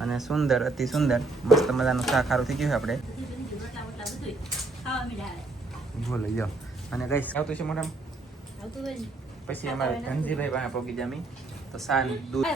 અને સુંદર અતિ સુંદર મસ્ત મજાનું શાક સારું થઈ ગયું આપણે બોલો જાઓ અને ગઈ આવતું છે મોઢામાં પછી અમારે ધનજીભાઈ પાસે પહોંચી જામી તો સાન દૂધ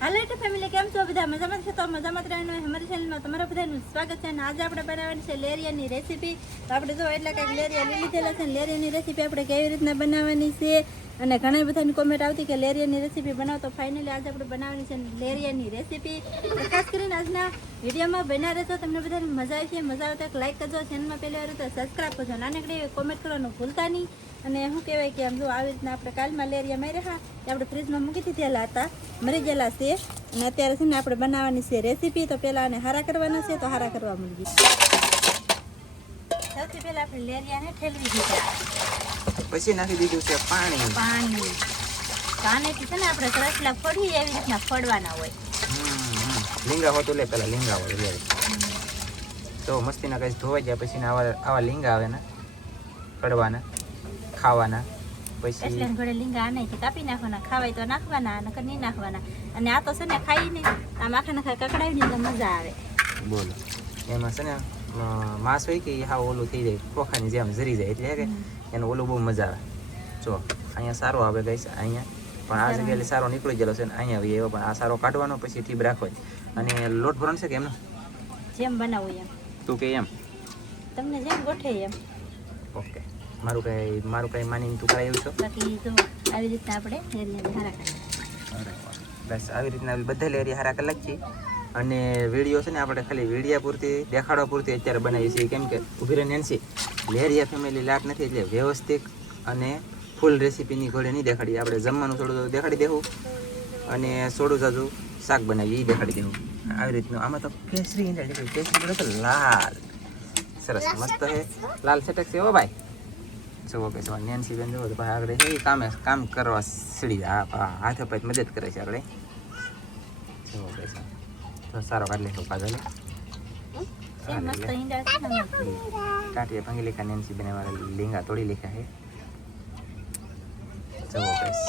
હાલો તો ફેમિલી કેમ છો બધા મજામાં છે તો મજામાં રહેવાનું અમારી ચેનલમાં તમારા બધાનું સ્વાગત છે અને આજે આપણે બનાવવાની છે લેરિયાની રેસીપી તો આપણે જો એટલે કંઈક લેરિયા લઈ લીધેલા છે લેરિયાની રેસીપી આપણે કેવી રીતના બનાવવાની છે અને ઘણા બધાની કોમેન્ટ આવતી કે લેરિયાની રેસીપી બનાવો તો ફાઇનલી આજે આપણે બનાવવાની છે લેરિયાની રેસીપી ખાસ કરીને આજના વિડીયોમાં બના રહેતો તમને બધાને મજા આવી છે મજા આવે તો લાઈક કરજો ચેનલમાં પહેલી વાર તો સબસ્ક્રાઈબ કરજો નાનકડી કોમેન્ટ કરવાનું ભૂલતા નહીં અને શું કહેવાય કે આમ જો આવી રીતના આપણે કાલમાં લેરિયા મારી રહ્યા એ આપણે ફ્રીજમાં મૂકી દીધેલા હતા મરી ગયેલા છે અને અત્યારે છે ને આપણે બનાવવાની છે રેસીપી તો પહેલાં આને હારા કરવાના છે તો હારા કરવા માંડીએ સૌથી પહેલાં આપણે લેરિયાને ઠેલવી દીધા પછી નાખી દીધું છે પાણી પાણીથી છે ને આપણે તરસલા ફોડીએ એવી રીતના ફોડવાના હોય લીંગા હોતું લે પેલા લીંગા હોય તો મસ્તીના કઈ ધોવાઈ ગયા પછી આવા લીંગા આવે ને કડવાના ખાવાના પછી ઘોડે લીંગા આનાથી કાપી નાખવાના ખાવાય તો નાખવાના નકર નહીં નાખવાના અને આ તો છે ને ખાઈને આમ આખા નાખા કકડાવીને તો મજા આવે બોલો એમાં છે ને માંસ હોય કે હા ઓલું થઈ જાય ખોખાની જેમ જરી જાય એટલે કે એનું ઓલું બહુ મજા આવે જો અહીંયા સારો આવે ગઈ અહીંયા પણ આ જગ્યાએ સારો નીકળી ગયેલો છે ને અહીંયા એવો પણ આ સારો કાઢવાનો પછી ટીપ રાખવો અને લોટ ભરવાનો છે કે એમનો જેમ બનાવું એમ તું કે એમ તમને જેમ ગોઠે એમ ઓકે મારું કઈ માનીને તું કરાય એવું છો બાકી જો આવી રીતના આપણે લેરિયા હારા કરીએ બસ આવી રીતના બધા લેરિયા હારા કરી નાખીએ અને વિડીયો છે ને આપણે ખાલી વિડીયા પૂરતી દેખાડવા પૂરતી અત્યારે બનાવીએ છીએ કેમ કે ઉભી રહીને એનસી લેરિયા ફેમિલી લાટ નથી એટલે વ્યવસ્થિત અને ફૂલ રેસીપીની ઘોડે નહીં દેખાડીએ આપણે જમવાનું થોડું દેખાડી દેવું અને થોડું જાજુ શાક બનાવીએ એ દેખાડી દેવું આવી રીતનું આમાં તો કેસરી કેસરી તો લાલ સરસ મસ્ત છે લાલ છટક છે ઓ ભાઈ જુઓ કે નેન્સી બેન જુઓ તો ભાઈ આગળ કામ કરવા સીડી હાથે પાઈ મદદ કરે છે આપણે જુઓ કે તો સારો કાઢ લેશો કાઢો કાઢીએ ભાંગી લેખા નેન્સી બેન વાળા લીંગા તોડી લેખા છે જુઓ કઈશ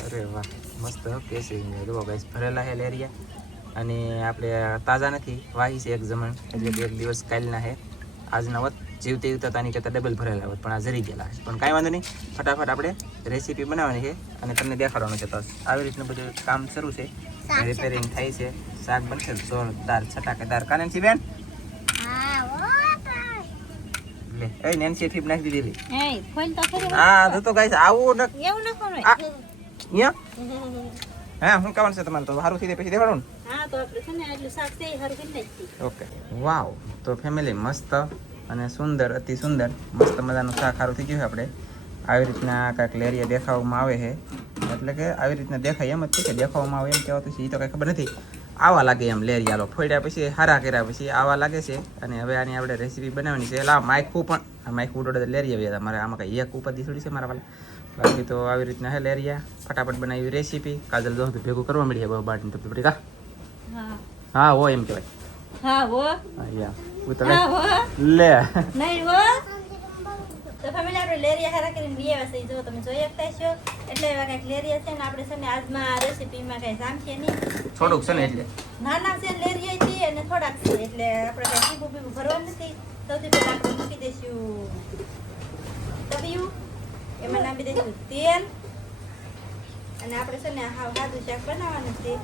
અરે વાહ મસ્ત કેસરી જુઓ કઈશ ભરેલા છે લેરિયા અને આપણે તાજા નથી વાહી છે એક જમણ એટલે કે એક દિવસ કાલના છે આજના વત જીવતે જીવતા આની કરતાં ડબલ ભરેલા હોત પણ આ જરી ગયેલા છે પણ કાંઈ વાંધો નહીં ફટાફટ આપણે રેસીપી બનાવવાની છે અને તમને દેખાડવાનું છે તો આવી રીતનું બધું કામ શરૂ છે રિપેરિંગ થાય છે શાક બનશે જોરદાર છટાકેદાર કાનસી બેન લે એ નેન્સી ઠીપ નાખી દીધી હા તો ગાઈસ આવું એવું નાખવાનું હા હું કહેવાનું છે તમારે તો સારું થઈ જાય પછી દેખાડું ને હા તો આપણે છે ને એટલું શાક છે એ સારું કરી નાખીએ ઓકે વાવ તો ફેમિલી મસ્ત અને સુંદર અતિ સુંદર મસ્ત મજાનું શાક સારું થઈ ગયું છે આપણે આવી રીતના કાંઈક લેરિયા દેખાવામાં આવે છે એટલે કે આવી રીતના દેખાય એમ જ છે કે દેખાવામાં આવે એમ કહેવાતું છે એ તો કાંઈ ખબર નથી આવા લાગે એમ લેરિયા લો ફોડ્યા પછી હારા કર્યા પછી આવા લાગે છે અને હવે આની આપણે રેસીપી બનાવવાની છે એટલે માઇકું પણ આ માઇકું ઉડોડે લેરિયા વ્યા મારે આમાં કંઈ એક ઉપાધિ થોડી છે મારા વાલા બાકી તો આવી રીતના હે લેરિયા ફટાફટ બનાવી રેસીપી કાજલ જો ભેગું કરવા મળીએ બાટીને તો પડી કા હા હો એમ કહેવાય હા હો લે નહીં હો તો ફેમિલી આપણે લેરિયા હારા કરીને વિયેવા છે જો તમે જોઈ શકતા છો એટલે એવા કંઈક લેરિયા છે ને આપણે છે ને આજમાં રેસીપીમાં કંઈ જામ છે નહીં થોડુંક છે ને એટલે નાના છે લેરિયા છે અને થોડાક છે એટલે આપણે કંઈ ટીપું પીપું ભરવાનું નથી સૌથી પહેલાં આપણે મૂકી દઈશું તવિયું એમાં નાખી દઈશું તેલ અને આપણે છે ને સાદું શાક બનાવવાનું છે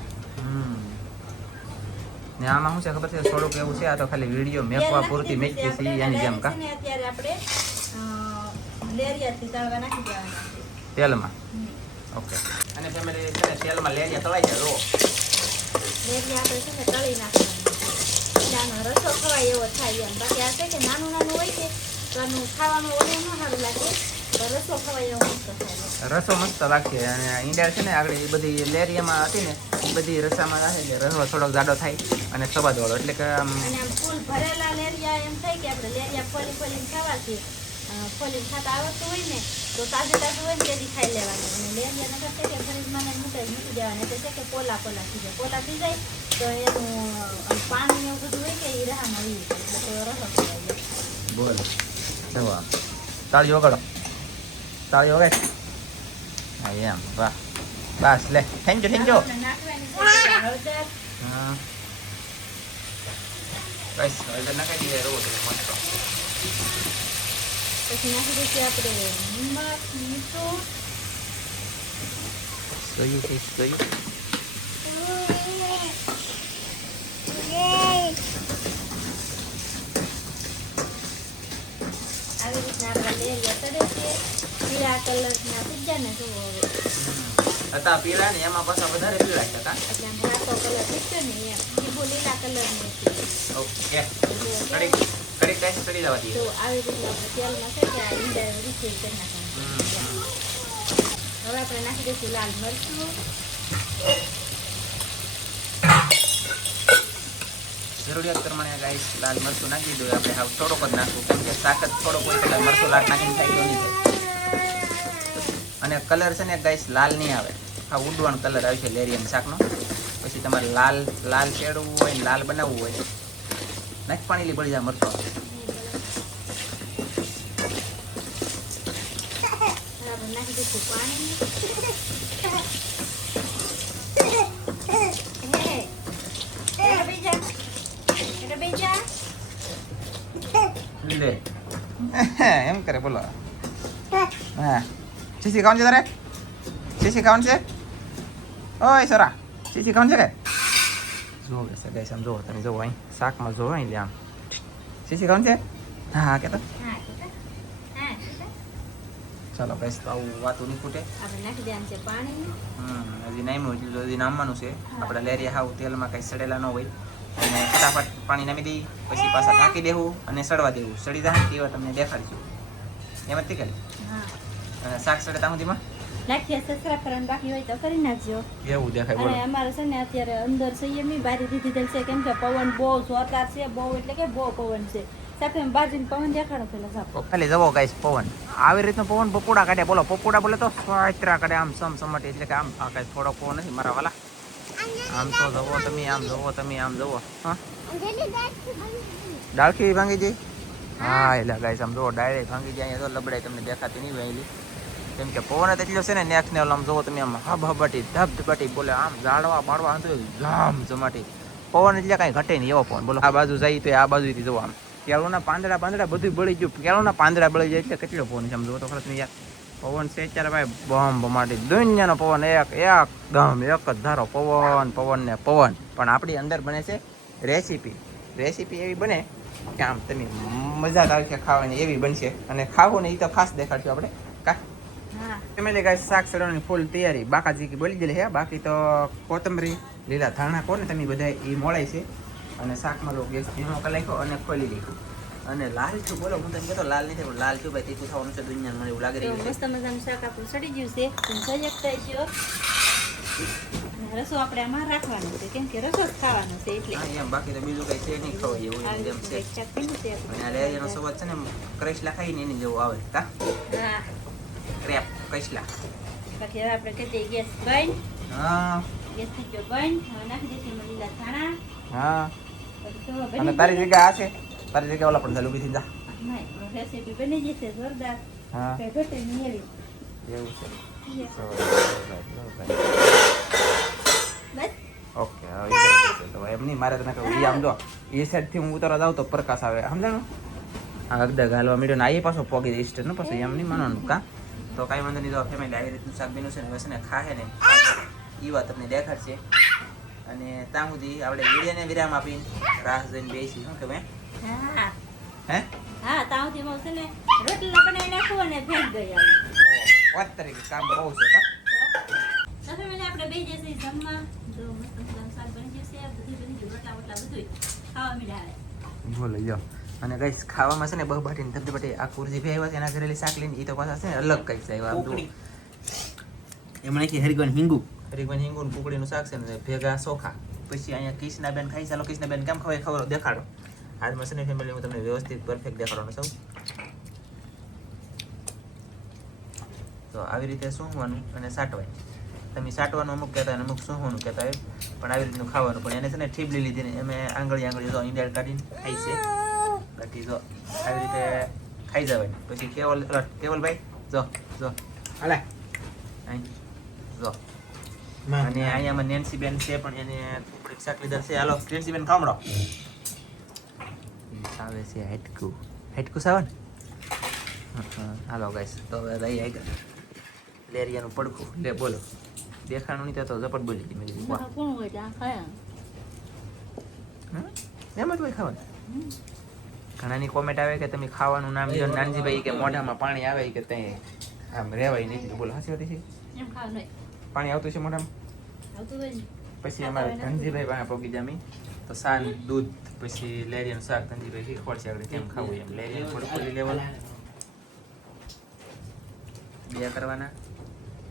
ને આમાં શું છે ખબર છે થોડુંક એવું છે આ તો ખાલી વિડીયો મેકવા પૂરતી મેકવી છે એની જેમ કા અત્યારે આપણે લેરિયાથી તળવા નાખી દેવાના છે તેલમાં ઓકે અને ફેમિલી છે ને તેલમાં લેરિયા તળાઈ જાય રો લેરિયા આપણે છે ને તળી નાખવાના નાનો રસો ખવાય એવો થાય એમ બાકી આ છે કે નાનું નાનું હોય છે તો આનું ખાવાનું ઓલે ન સારું લાગે તો રસો ખવાય એવો મસ્ત થાય રસો મસ્ત લાગશે અને ઈંડા છે ને આગળ એ બધી લેરિયામાં હતી ને એ બધી રસામાં રાખે એટલે રસો થોડોક જાડો થાય અને સ્વાદવાળો એટલે કે આમ ફૂલ ભરેલા લેરિયા એમ થાય કે આપણે લેરિયા ફોલી ફોલીને ખાવાથી ફોલીને ખાતા આવડતું હોય ને તો તાજું હોય ને તેથી ખાઈ લેવાનું અને લેરિયા નગર છે કે ફ્રીજમાં મૂકી દેવાના એટલે છે કે પોલા થઈ જાય તો એનું પાણી એવું બધું હોય કે એ રહામાં વી એટલે તો રસો બોલ જવો આમ તાળીઓ વગાડો તાળીઓ વગાડ હા એમ વાહ બસ લે થેન્ક યુ આપણે નાખવાની છે હળદર. હા બસ હવે નાખી દઈએ રોટ મસ્ત પછી નાખી દઈશું આપણે નિમક, મીઠું. ગયું કઈશ ગયું આવી રીતના આપણે લેરિયા તળે છે. પીળા કલરના પૂજાને જોવો હવે. હતા પીળા ને એમાં પાછા વધારે પીળા છે કા એટલે આમ ઘાટો કલર થયો ને એમ. લીંબુ લીલા કલરની હતી. ઓકે કડી કડી કઈ કરી દેવા દઈએ તો આવી રીતના આપણે તેલમાં છે કે આ ઈંડા રીફિલ કરી નાખવાનું. હવે આપણે નાખી દઈશું લાલ મરચું. જરૂરિયાત પ્રમાણે ગાઈસ લાલ મરચું નાખી દો આપણે હાવ થોડોક જ નાખવું કેમ કે શાક જ થોડોક હોય એટલે મરચું લાલ નાખીને થાય તો નહીં થાય અને કલર છે ને ગાઈસ લાલ નહીં આવે હા ઉડવાનો કલર આવે છે લેરિયન શાકનો પછી તમારે લાલ લાલ ચેડવું હોય ને લાલ બનાવવું હોય નાખ પાણી લી બળી જાય મરચું હવે આપણે નાખી દઈશું પાણી. લે એમ કરે બોલો હા સીસી ખાવાનું છે તારે સીસી ખાવાનું છે ઓય સોરા સીસી ખાવાનું છે કે જોવો કે સગાઈ આમ જોવો તમે જોવો અહીં શાકમાં જોવો અહીં લે આમ સીસી ખાવાનું છે હા હા કહેતો ચાલો ગાઈસ તો આવું વાતું નહીં ખૂટે આપણે નાખી દેવાનું છે પાણી. હજી નામ્યું એટલે હજી નામવાનું છે આપણે લેરિયા હાવ તેલમાં કંઈ સડેલા ન હોય અને ફટાફટ પાણી નામી દઈ પછી પાછા ઢાંકી દેવું અને સડવા દેવું સડી જાય તેવા તમને દેખાડીશું એમ જ કરી હા અને શાક સડે ત્યાં સુધીમાં નાખીએ સબસ્ક્રાઇબ કરવાનું બાકી હોય તો કરી નાખજો. એવું દેખાય બોલો અને અમારે છે ને અત્યારે અંદર સંયમી બારી દીધી છે કેમ કે પવન બહુ જોરદાર છે બહુ એટલે કે બહુ પવન છે સાથે બાજરીનો પવન દેખાડો પેલા સાહેબ. ખાલી જવો ગાઈસ પવન આવી રીતનો પવન પપોડા કાઢે બોલો પપોડા બોલે તો સ્વાત્રા કાઢે આમ સમસમાટે એટલે કે આમ આ કાંઈ થોડો પવન નથી મારા વાલા આમ તો જવો તમે આમ જવો હા ડાળખી ભાંગી જાય હા એટલે ગાઈસ આમ જુઓ ડાયરેક્ટ ભાંગી જાય અહીંયા તો લબડાઈ તમને દેખાતી નહીં વહેલી કેમ કે પવન જ એટલો છે ને નેક્સ્ટ ને આમ જુઓ તમે આમ હબહબાટી ધબધબાટી બોલે આમ ઝાડવા બાળવા હતું ઝામ જમાટી પવન એટલે કાંઈ ઘટે નહીં એવો પવન બોલો આ બાજુ જાય તો આ બાજુથી જુઓ આમ કેળોના પાંદડા બધું બળી ગયું કેળોના પાંદડા બળી જાય એટલે કેટલો પવન છે આમ જુઓ તો ખરત નહીં યાર પવન છે અત્યારે ભાઈ બમ બમાટી દુનિયાનો પવન એકદમ એક જ ધારો પવન ને પવન પણ આપણી અંદર બને છે રેસીપી એવી બને કે આમ તમે મજા જ આવશે ખાવાની એવી બનશે અને ખાવું ને એ તો ખાસ દેખાડશું આપણે કા હા ફેમિલી ગાઈસ શાક સડવાની ફૂલ તૈયારી બાકાજી બોલી ગયેલી છે બાકી તો કોથમરી લીલા ધાણા કોને તમે બધા એ મોળાય છે અને શાકમાં લો ગેસ ધીમો કરી નાખ્યો અને ખોલી લીધું અને લાલ છું બોલો હું તમને કહેતો લાલ નથી લાલ છું ભાઈ તીખું થવાનું છે દુનિયામાં મને એવું લાગી તો રહ્યું છે મસ્ત મજાનું શાક આપણું સડી ગયું છે તમે જોઈ શકતા છો. અને રસો આપણે આમાં રાખવાનો છે કેમ કે રસો જ ખાવાનો છે એટલે હા એમ બાકી તો બીજું કઈ છે નહીં ખવાય એવું આવી જેમ છે રીતે શાક પીનું છે આપણું. અને આ લેરિયાનો સ્વાદ છે ને કરેસલા ખાઈને એની જેવું આવે કા હા ક્રેપ કરેસલા બાકી હવે આપણે કહી દઈએ ગેસ બંધ. હા ગેસ થઈ ગયો બંધ. હવે નાખી દઈશું એમાં લીલા ધાણા. હા પછી તો અને બની તારી જશે. જગ્યા આ છે તારી જગ્યા ઓલા પણ ચાલુ બી થઈ જા નહીં, રેસીપી બની જશે જોરદાર. હા કઈ ઘટે નહીં એવી. એવું છે Yes. બસ ઓકે હવે તો એમ નહીં મારે તને કહું આમ જો એ સાઈડથી હું ઉતરવા જાઉં તો પ્રકાશ આવે સમજાણું આ અગદા ઘાલવા મીડો ને આ પાછો પોગી દે સ્ટેજ નું પાછું એમ નહીં માનવાનું કા તો કાંઈ વાંધો નહીં તો ફેમિલી આવી રીતનું શાક બન્યું છે ને બસ ને ખાહે ને એ વાત તમને દેખાડશે અને ત્યાં સુધી આપણે વિડીયોને વિરામ આપીને રાહ જોઈને બેસી શું કહેવાય હા હે હા તાવથી માં છે ને રોટલા બનાવી નાખું અને ફેંક ગઈ આવી. વાત તરીકે કામ બહુ છે કા તો ફેમિલી આપણે બે જશે જમવા. જો મસ્ત મજાનું શાક બની જશે બધી બની ગયું રોટલા વોટલા બધું ખાવા મીડા આવે. બોલો જાઓ અને ગાઈસ ખાવામાં છે ને બહુ બાટીને ધબધબાટી આ કુરજી ભી આવ્યા છે એના ઘરેલી શાક લઈને એ તો પાછા છે ને અલગ કંઈક છે એવા એમાં નાખી હરિગન હિંગુ ને કુકડીનું શાક છે ને ભેગા ચોખા પછી અહીંયા કિશનાબેન ખાઈ ચાલો કિશનાબેન કેમ ખવાય ખબર દેખાડો આજમાં છે ને ફેમિલી હું તમને વ્યવસ્થિત પરફેક્ટ દેખાડવાનું સૌ તો આવી રીતે સૂંઘવાનું અને સાટવાય તમે સાટવાનું અમુક કહેતા હોય અમુક સૂંઘવાનું કહેતા હોય પણ આવી રીતનું ખાવાનું પણ એને છે ને ઠીબલી લીધી ને એમ આંગળી જો ઈંડાળ કાઢીને ખાઈ છે બાકી જો આવી રીતે ખાઈ જવાય. પછી કેવલભાઈ જો હાલે અહીં જો. અને અહીંયા નેન્સી બેન છે પણ એને થોડીક શાક લીધા છે. હાલો નેન્સી બેન ખામડો આવે છે હાઈટકું સાવન. હાલો ગાઈસ તો હવે રહી આગળ લેરિયાનું પડખું લે બોલો દેખાણું નહીં તો ઝપટ બોલી ગઈ. મેં કીધું વાહ કોણ હોય ત્યાં ખાયા એમ જ હોય ખાવાનું. ઘણાની કોમેન્ટ આવે કે તમે ખાવાનું નામ લ્યો નાનજીભાઈ કે મોઢામાં પાણી આવે કે ત્યાં આમ રહેવાય નહીં. બોલો હાચી વાત છે. એમ ખાવ નહીં પાણી આવતું છે મોઢામાં. આવતું હોય ને પછી અમારે ધનજીભાઈ પાસે પગી જામી તો સાન દૂધ પછી લેરિયાનું શાક ધનજીભાઈ શીખવાડશે આગળ કેમ ખાવું એમ. લેરિયાનું થોડું ખોલી લેવાનું, બે કરવાના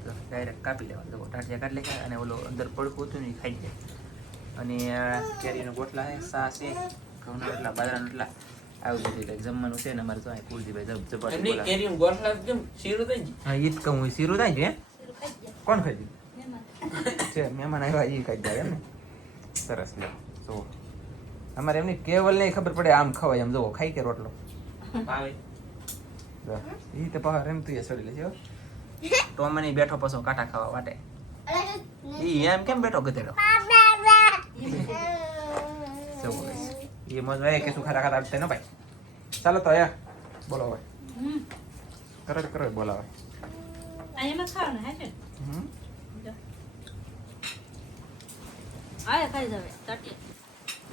તો ડાયરેક્ટ કાપી લેવાનું. તો ટાટિયા કાઢી લે અને ઓલો અંદર પડખું હતું ને એ ખાઈ જાય. અને કેરીનો ગોટલા છે, સા છે, ઘઉંના રોટલા, બાજરાના રોટલા આવું બધું કંઈક જમવાનું છે ને અમારે તો અહીં કુલજીભાઈ હા ઈ જ કહું શીરું થાય છે. કોણ ખાઈ છે મહેમાન આવ્યા એ ખાઈ જાય એમ ને. સરસ લો જો અમારે એમની કેવલ નહીં ખબર પડે આમ ખવાય એમ જોવો ખાઈ કે રોટલો એ તો પહાડ એમ તું સડી લે છે. ટોમની બેઠો પાછો કાંટા ખાવા વાટે ઈ એમ કેમ બેઠો ગધેડો એ મજ ભાઈ કે શું ખાતા ખાતા આવતે ન ભાઈ. ચાલો તો યાર બોલો હવે કરો બોલાવે અહીંયા ખાવાનું હે છે આયા ખાઈ જાવે તાટી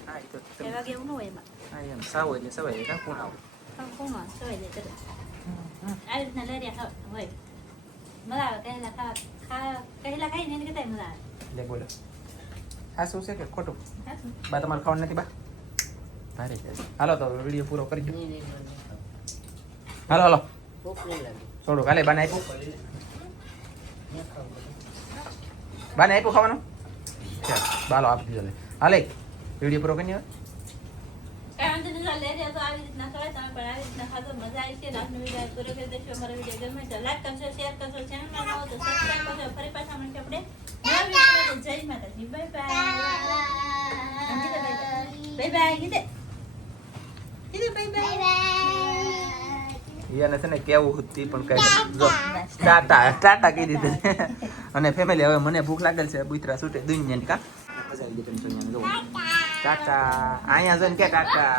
હા એ તો કે વાગે એવું ન હોય એમાં હા એમ સાવ એટલે સવાય કા કોણ આવું કોણ સવાય દે તરત આવી રીતના લેરિયા ખાવ હોય મજા આવે કહેલા ખાઈ ને એને કહેતા મજા આવે. લે બોલો હા શું છે કે ખોટું હા બા તમારે ખાવાનું નથી બા ભારે છે. હાલો તો વિડીયો પૂરો કરી દો. હાલો થોડું કાલે બાને આપ્યું ખાવાનું બાલો આપી દીધો. હાલે વિડીયો પૂરો કરી કાંઈ વાંધો નહીં લેરિયા તો આવી રીતના ખવાય તમે પણ આવી રીતના ખાધો મજા આવી છે. આજનો વિડીયો પૂરો કરી દેશો. અમારો વિડીયો ગમે તો લાઈક કરજો શેર કરજો ચેનલમાં નવો તો સબસ્ક્રાઈબ કરજો. ફરી પાછા મળશે આપણે નવા વિડીયોમાં. જય Mataji bye bye bye bye કીધે બાય બાય એને છે ને કેવું હતી પણ કઈ જો ટાટા કહી દીધું. અને ફેમિલી હવે મને ભૂખ લાગેલ છે બુતરા છૂટે દુનિયા કા મજા આવી ગઈ. ટાટા અહીંયા જોઈને કે ટાટા